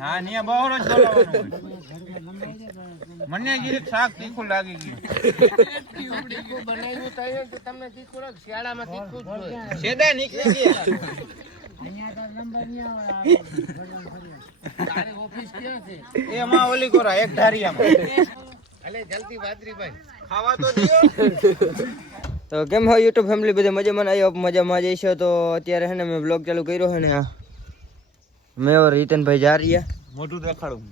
હા ને બહોરો જ મને જીરીક શાક તીખું લાગી ગયું તીખું બનાવ્યું તો એ તીખું રાખ શિયાળામાં તીખું જ જોઈએ સેદા નીકળી ગયા. તારી ઓફિસ ક્યાં છે? એમાં ઓલી કોરા એક ધારિયામાં. અલે જલ્દી ભાઈ. ખાવા તો દિયો. તો કેમ હોય યુટ્યુબ ફેમિલી બધે મજામાં આવ્યો મજામાં જઈશો તો અત્યારે હે ને મેં બ્લોગ ચાલુ કર્યો છે ને હા મેં ઓર રીતનભાઈ જા રહ્યા મોટું દેખાડું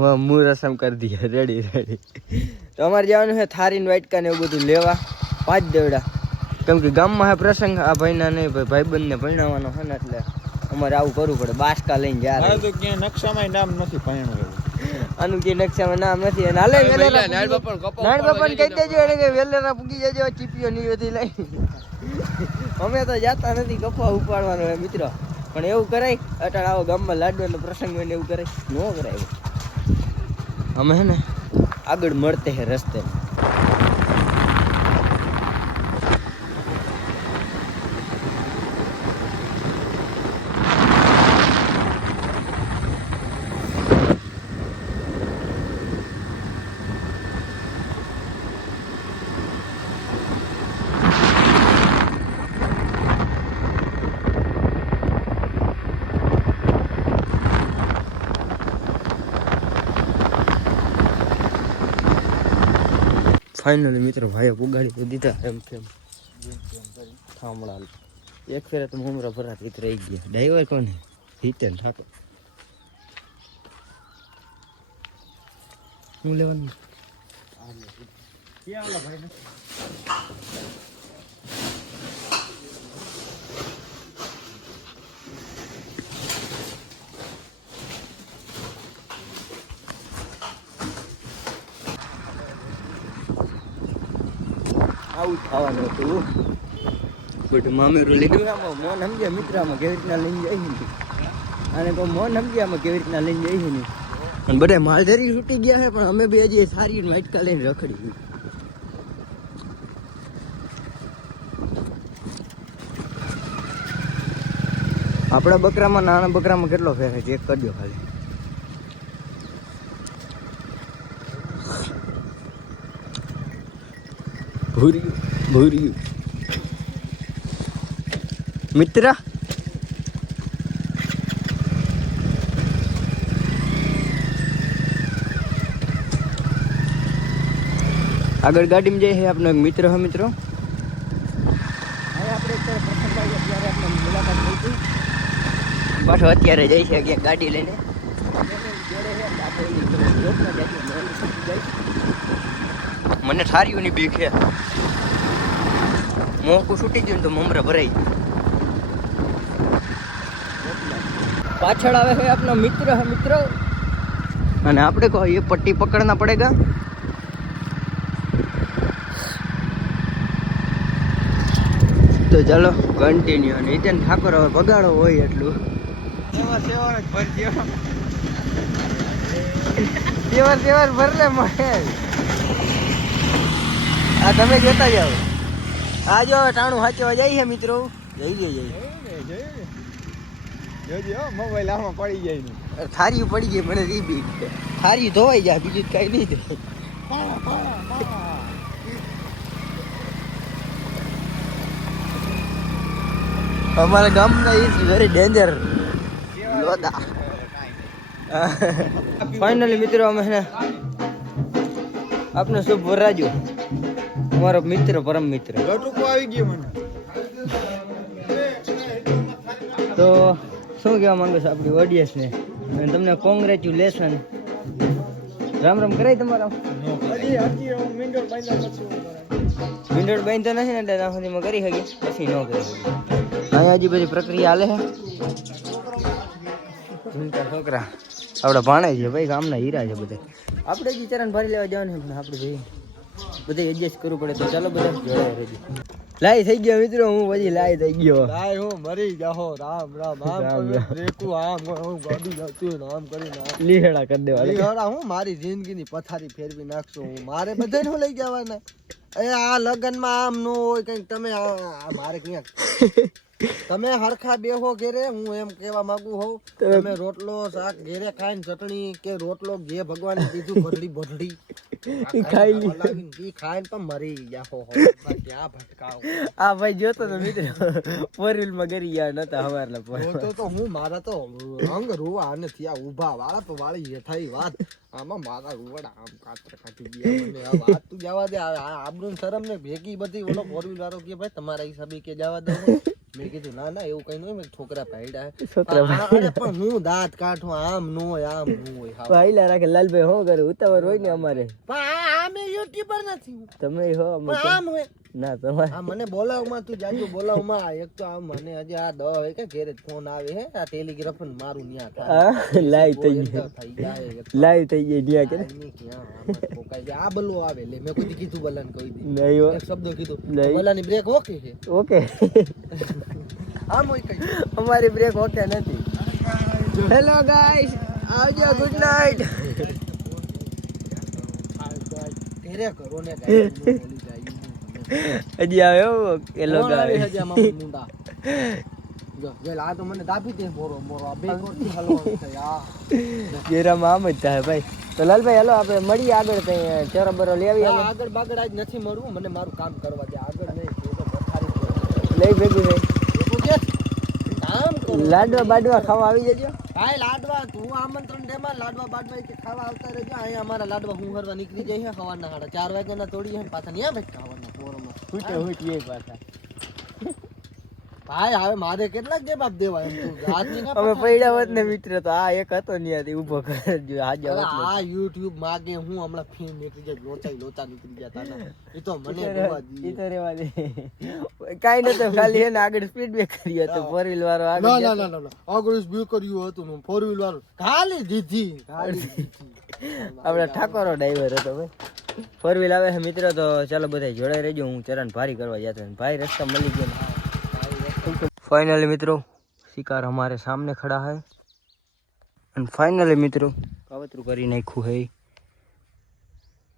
વહ મું રસમ કરી દીધા રેડી રેડી. તો અમારે જવાનું છે થારી ને વાટકા ને એવું બધું લેવા. પાંચ દેવડા. કેમ કે ગામમાં હે પ્રસંગ આ ભાઈના નહીં ભાઈ ભાઈબંધને ભણાવવાનો છે ને એટલે અમારે આવું કરવું પડે. બાસકા લઈને જા તો નકશામાં નામ નથી ભણ્યું આનું કે નકશામાં નામ નથી. અને હાલે વેલેરા બાપાને કહી દેજો એને કે વેલેરા પૂગી જજો ચીપીઓ નીવેથી લઈ. અમે તો જાતા નથી કપા ઉપાડવાનો હે મિત્રો. પણ એવું કરાય, અટાણ આવો ગામમાં લાડવાનો પ્રસંગ હોય એવું કરાય. ન કરાય અમે હે ને આગળ મળતે હે રસ્તે. ફાઇનલી મિત્રો ભાઈએ પુગાડી તો દીધા એમ કેમ થાંભળા એક ફેરે તો મુમરા ભરાત રીત રહી ગયા. ડ્રાઈવર કોને? હિતેન ઠાકોર. હું લેવાનું? આવું જ થવાનું હતું. બટ મામેરું લીધું આમાં મોન સમજ્યા મિત્રામાં કેવી રીતના લઈને જઈએ છે અને કોઈ મોન સમજ્યામાં કેવી રીતના લઈને જઈએ ને? અને બધા માલધારી છૂટી ગયા છે પણ અમે બે હજી સારી માઇટકા લઈને રખડી આપણા બકરામાં નાના બકરામાં કેટલો ફેર છે? ચેક કરજો ખાલી. ભૂર્યું ભૂર્યું મિત્ર આગળ ગાડીમાં જઈએ છે આપનો એક મિત્ર હે મિત્રો હવે આપણે અત્યારે પ્રથમ વાર અત્યારે આપણે મુલાકાત થઈ હતી પાછો અત્યારે જઈ છે ક્યાંક ગાડી લઈને મને સારીઓની બીક છે. મોકું છૂટી ગયું તો મમરા ભરાઈ પાછળ આવે છે આપનો મિત્ર હે મિત્ર. અને આપણે કહો એ પટ્ટી પકડના પડેગા તો ચાલો કન્ટિન્યુ અને હિતેન ઠાકોર હવે બગાડો હોય એટલું. સેવા સેવા ભરજો. તેવાર તેવાર ભર લે આ તમે જોતા જાઓ. આ જો હવે ટાણું હાચવા જાય છે મિત્રો. જઈ જઈ. જઈ જોજે મોબાઈલ આમાં પડી જાય ને. થારી પડી ગઈ મને રી થારી ધોવાઈ જાય બીજું કઈ નહીં થાય. અમારા ગામના ઇઝ વેરી ડેન્જર લોદા. ફાઇનલી મિત્રો અમે આપનો શુભ વરરાજો. અમારો મિત્ર પરમ મિત્ર. આવી ગયો મને. તો શું કહેવા માંગુ છો આપણી ઓડિયન્સને અને તમને કોંગ્રેચ્યુલેશન રામ રામ કરાય તમારા? હજી બાઈ તો નથી ને એટલે ત્યાં સુધીમાં કરી શકીએ. પછી ન કરી અહીંયા હજી બધી પ્રક્રિયા હાલે છે. છોકરા. આપણા ભાણે છે ભાઈ ગામના હીરા છે બધા. આપણે જ ચરણ ભરી લેવા જવાનું છે આપણે ભાઈ બધે એડજસ્ટ કરવું પડે તો ચાલો બધા જોડાય રહેજો. લાઈ થઈ ગયો મિત્રો હું પછી લાઈ થઈ ગયો. લાઈ હું મરી જાહો. રામ રામ. આમ રામ કરી આમ હું ગાડી જતું આમ કરીને લીહેડા કરી દેવા. લીહેડા હું મારી જિંદગીની પથારી ફેરવી નાખશું હું. મારે બધાને હું લઈ જવાના? એ આ લગનમાં આમ નો હોય કંઈક તમે આ- આ મારે ક્યાંક તમે હરખા બેહો ઘેરે હું એમ કેવા માંગુ હોઉં તમે રોટલો શાક ઘેરે ખાઈને ચટણી કે રોટલો ઘે ભગવાન દીધું ભરડી ભરડી ખાઈ લી. ખાઈને પણ મરી ગયા હો ક્યાં ભટકાવ? આ ભાઈ જોતો તો મિત્ર વ્હીલમાં ગરી ગયા નતા હવારના પર તો તો હું મારા તો અંગ રૂવા અને થયા ઊભા વાળા તો વાળી હેઠાઈ વાત. આમાં મારા રૂવડા આમ કાતર કાઢી ગયા મને. આ વાત તું જવા દે આ આ શરમ ને ભેગી બધી ઓલો ફોર વ્હીલ વાળો કે ભાઈ તમારા હિસાબે કે જવા દો. મેં કીધું ના ના એવું કઈ નહીં મેં છોકરા પાડ્યા છોકરા અરે પણ હું દાંત કાઢું આમ નો હોય આમ નો હોય. ભાઈલા રાખે લાલભાઈ હું કરે? ઉતાવળ હોય ને અમારે. પણ આમે યુટ્યુબર નથી તમે હો અમે આમ હોય. ના તમારે. આ મને બોલાવમાં તું જાજુ બોલાવમાં એક તો આ મને હજી આ દવા હોય કે ઘેરે ફોન આવે હે આ ટેલિગ્રાફ ને મારું ન્યા થાય. લાઈવ થઈ ગઈ લાઈવ થઈ ગઈ ન્યા કે. આ બલુ આવે લે મેં કોઈ કીધું બલ્લાને કહી દી. નહીં હો. શબ્દ કીધું. નહીં. બલ્લાની બ્રેક ઓકે છે? ઓકે. આમ હોય કઈ. અમારી બ્રેક ઓકે નથી. હેલો ગાઈસ આવજો ગુડ નાઇટ હજી આવે એ લોકો આવે. ભાઈ. તો લાલભાઈ હલો આપણે મળીએ આગળ કઈ ચરો બરો લેવી આગળ બાગડ આજ નથી મળવું. મને મારું કામ કરવા દે. આગળ નહીં લઈ ભેગું લાડવા બાડવા ખાવા આવી જજો. ભાઈ લાડવા. તું આમંત્રણ દે માં લાડવા બાડવા કે ખાવા આવતા રહેજો. અહીંયા અમારા લાડવા હું હરવા નીકળી જાય છે. સવારના સાડા ચાર વાગ્યાના તોડીએ પાછા ન્યા ભાઈ ખાવાના પોરમાં. ફૂટે ફૂટીએ પાછા. ભાઈ હવે મારે દેવા એમ તું જાતની ના અમે પથારી પૈડા હોત ને મિત્ર તો આ એક હતો ને ત્યાંથી ઊભો કરજો હોત આ યુટ્યુબ માગે હું હમણાં ફીમ નીકળી જાય લોચા લોચા નીકળી જતા ને. એ તો મને રેવા ઈ એ તો રેવા દે. કાઈ નતો ખાલી એને આગળ સ્પીડ બ્રેક કરી હતો ફોર વ્હીલ વાળો આગળ ના. ના ના ના ના. આગળ સ્પીડ કર્યું હતું હું ફોર વ્હીલ વાળો. ખાલી દીધી. ખાલી દીધી. આપણા ઠાકોરો ડ્રાઈવર હતો ભાઈ. ફોર વ્હીલ આવે છે મિત્ર તો ચાલો બધા જોડાઈ રહેજો. હું ચરણ ભારી કરવા જતો. ભાઈ રસ્તા મળી ગયો ફાઇનલી મિત્રો શિકાર हमारे सामने खड़ा है અને ફાઇનલી મિત્રો કાવતરું કરી નાખ્યું હે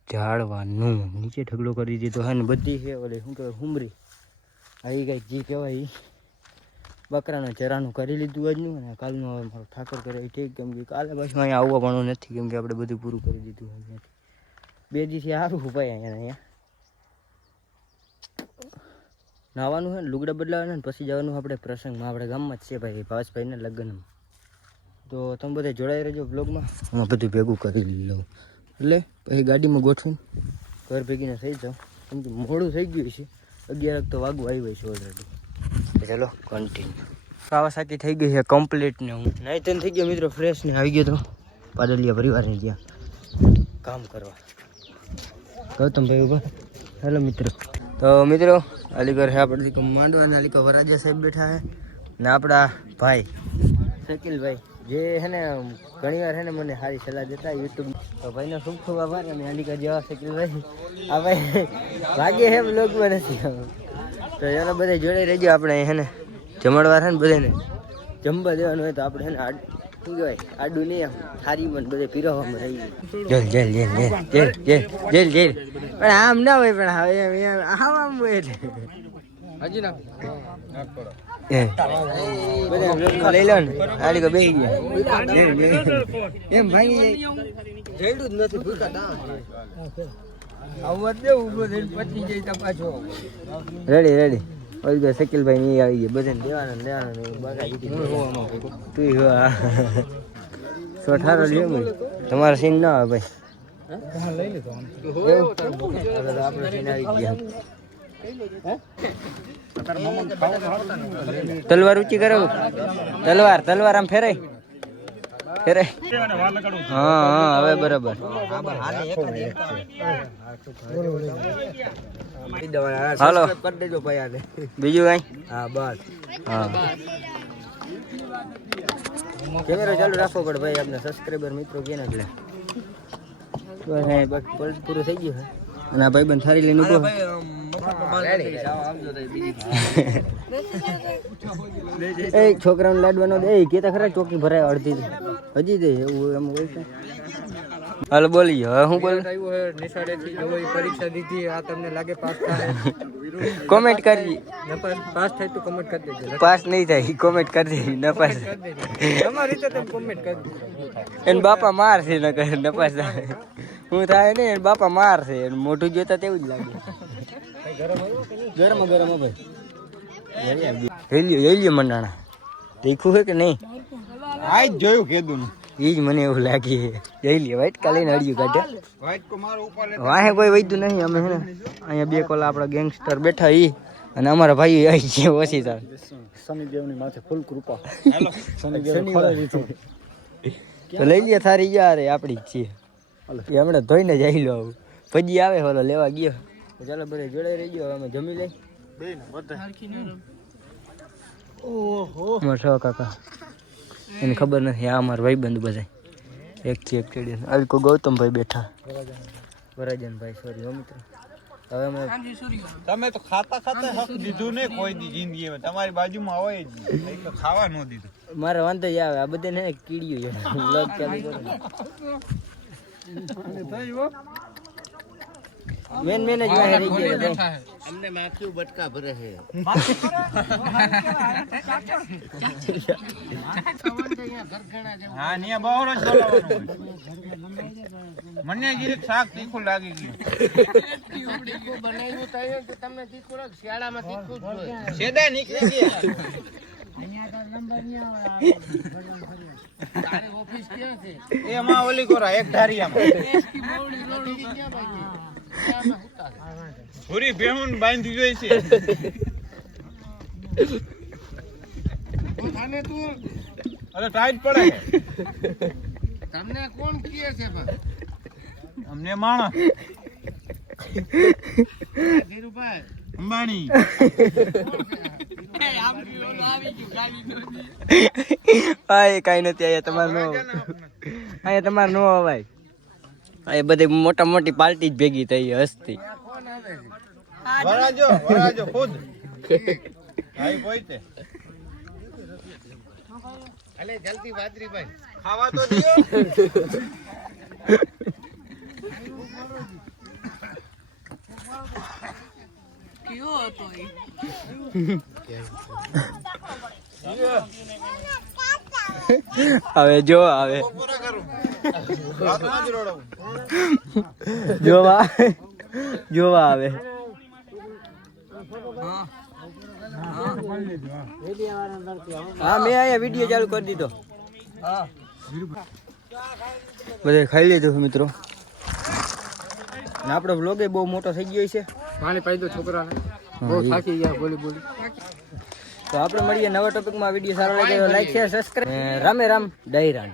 ઝાડવાનું નીચે ઢગલો કરી દીધો હે ને બધી છે ઓલે શું કહેવાય હુમરી આવી કઈ જી કહેવાય ઈ. બકરાનું ચરાનું કરી લીધું આજનું અને કાલનું હવે મારો ઠાકર કરે એ ઠીક કેમ કે કાલે પાછું અહીંયા આવવા પણ નથી કેમ કે આપણે બધું પૂરું કરી દીધું હોય અહીંયાથી બે દિવસથી સારું ઉપાય અહીંયા ને અહીંયા નાવાનું છે ને લુગડા બદલાવાના ને પછી જવાનું આપણે પ્રસંગમાં. આપણે ગામમાં જ છે ભાઈ ભાવેશભાઈના લગ્નમાં. તો તમે બધા જોડાઈ રહેજો બ્લોગમાં હું બધું ભેગું કરી લઉં. એટલે પછી ગાડીમાં ગોઠવું ઘર ભેગીને થઈ જાઉં કેમ કે મોડું થઈ ગયું છે. અગિયાર તો વાગવું આવી છે ઓલરેડી ચાલો કન્ટિન્યુ કાવાસાકી થઈ ગઈ છે કમ્પ્લીટ ને હું. નાઇટન તને થઈ ગયો મિત્રો ફ્રેશ ને આવી ગયો તો. પાદલિયા પરિવારને ગયા. કામ કરવા. ગૌતમભાઈ ઊભા. હેલો મિત્રો. તો મિત્રો, અલીગઢ હે આપણે માંડવા અને અલીગઢ વરાજા સાહેબ બેઠા છે. ને આપણા ભાઈ, શકીલભાઈ, જે છે ને ઘણી વાર છે ને મને સારી સલાહ દેતા યુટ્યુબ તો ભાઈનો ખૂબ ખૂબ આભાર અને અલીગઢ જેવા શકીલભાઈ. આ ભાઈ ભાગ્ય હે બ્લોગમાં નથી તો ચાલો બધા જોડે રહેજો આપણે, હે ને? જમણવાર છે ને બધાને જમવા દેવાનું હોય તો આપણે હે ને આડ શું કહેવાય આડું નહીં આમ થારી મને બધે પીરવામાં રહી જેલ જેલ જેલ જેલ જેલ જેલ જેલ જેલ. પણ આમ ના હોય પણ હવે એમ એમ આમ આમ હોય એટલે. હજી ના. લઈ લો આ બેસી ગયા એમ ભાંગી જઈડું જ નથી ભૂકા આવું દે ઊભો થઈને પચી જાય પાછો. રેડી રેડી ઓલી ગયો શકીલભાઈ ની આવી ગયા. બધાને દેવાના ને લેવાના ને બગા દીધી. તું હો. સો અઠારો લ્યો મને? તમારો સીન ના આવે ભાઈ. એવું? હવે તો આપણો સીન આવી ગયા. તલવાર ઊંચી કરો તલવાર તલવાર આમ ફેરાય. ફેરાય. હા હા હવે બરાબર. હાલો. બીજું કઈ? હા. બસ હા કેમેરો ચાલુ રાખવો પડે ભાઈ આપણે સબસ્ક્રાઈબર મિત્રો કે એટલે. પૂરું પૂરું થઈ ગયું અને આ ભાઈ બંધ થારી લઈને ઊભો એ છોકરાને લાડવાનો દે. એ કેતા ખરા ચોકી ભરાય અડધી હજી દે એવું એમ હોય છે. હાલ બોલી હવે હું બોલ જો પરીક્ષા દીધી આ તમને લાગે પાસ થાય. કોમેન્ટ કરવી પાસ થાય તો કોમેન્ટ કરી દેજો. પાસ નહીં થાય કોમેન્ટ કરી દેજો ન પાસ તમારી રીતે તમે કોમેન્ટ કરી દેજો એન બાપા માર છે ન કરે ન પાસ થાય. હું થાય ને એન બાપા માર છે. એન મોઢું જોતા તેવું જ લાગે. ગરમ ગરમ ભાઈ. હેલ્યો રેલ્યું મંડાણા. દેખું છે કે નહીં? આ જ જોયું કીધું એ જ મને એવું લાગે જઈ લે વાઈટ કાલે નડ્યું કાઢે. વાહે કોઈ વૈદ્યું નહીં અમે હેને અહીંયા બે કોલા આપણા ગેંગસ્ટર બેઠા ઈ અને અમારા ભાઈ આવી છે ઓછી થાય શનિદેવની માથે ફૂલ કૃપા. હેલો. તો લઈ લે થારી ગયા અરે આપણી જ છે હમણાં ધોઈને જ આવી લો આવું. પછી આવે હોલો લેવા ગયો. ચાલો બધે જોડે રહી ગયો અમે જમી લઈ. મોટો કાકા. એને ખબર નથી આ અમારા ભાઈબંધ બધા. એક થી એક ચડી કોઈ ગૌતમભાઈ બેઠા. વરાજનભાઈ સોરી હો મિત્ર. હવે અમે તમે તો ખાતા ખાતા હક દીધું ને કોઈ દી જિંદગીમાં તમારી બાજુમાં હોય જ. તો ખાવા ન દીધું. મારે વાંધો જ આવે. આ બધાને ને કીડીયું છે. બ્લોગ ચાલુ કરો. મેન મેન જ વાહે રહી ગયા અમને માખ્યું બટકા ભરે છે. હા ને બહુ જ બોલાવાનું મને જીરીક શાક તીખું લાગી ગયું. તીખું બનાવ્યું તો અહીંયા તો તમને તીખું લાગે શિયાળામાં તીખું જ હોય સેદા નીકળી ગયા તારી ઓફિસ ક્યાં છે? એમાં ઓલી કોરા એક ધારિયામાં. પૂરી ભેહું બાંધી જોઈ છે. તું તું અરે ટાઈટ પડે. તમને કોણ કહે છે ભાઈ? અમને માણસ ધીરુભાઈ. અંબાણી. હા એ કાંઈ નથી અહીંયા તમારે નો અહીંયા તમારે નો અવાય અહીંયા બધી મોટા મોટી પાર્ટી જ ભેગી થઈ હસતી. કોણ આવે છે વરાજો વરાજો ખુદ. ભાઈ પોઈતે અલે જલ્દી વાદરી ભાઈ. ખાવા તો દિયો. હવે જો હવે. પૂરા કરું રાતમાં જ રડવું જોવા જોવા આવે. હા મેં અહીંયા વીડિયો ચાલુ કરી દીધો. બધે ખાઈ લીધું મિત્રો. આપણો વ્લોગ બહુ મોટો થઈ ગયો છે. પાણી પાઈ દો છોકરાને. બહુ થાકી ગયા બોલી બોલી. તો આપણે મળીએ નવા ટોપિકમાં વીડિયો સારો લાગે લાઈક શેર સબસ્ક્રાઈબ રામે રામ દહીરાન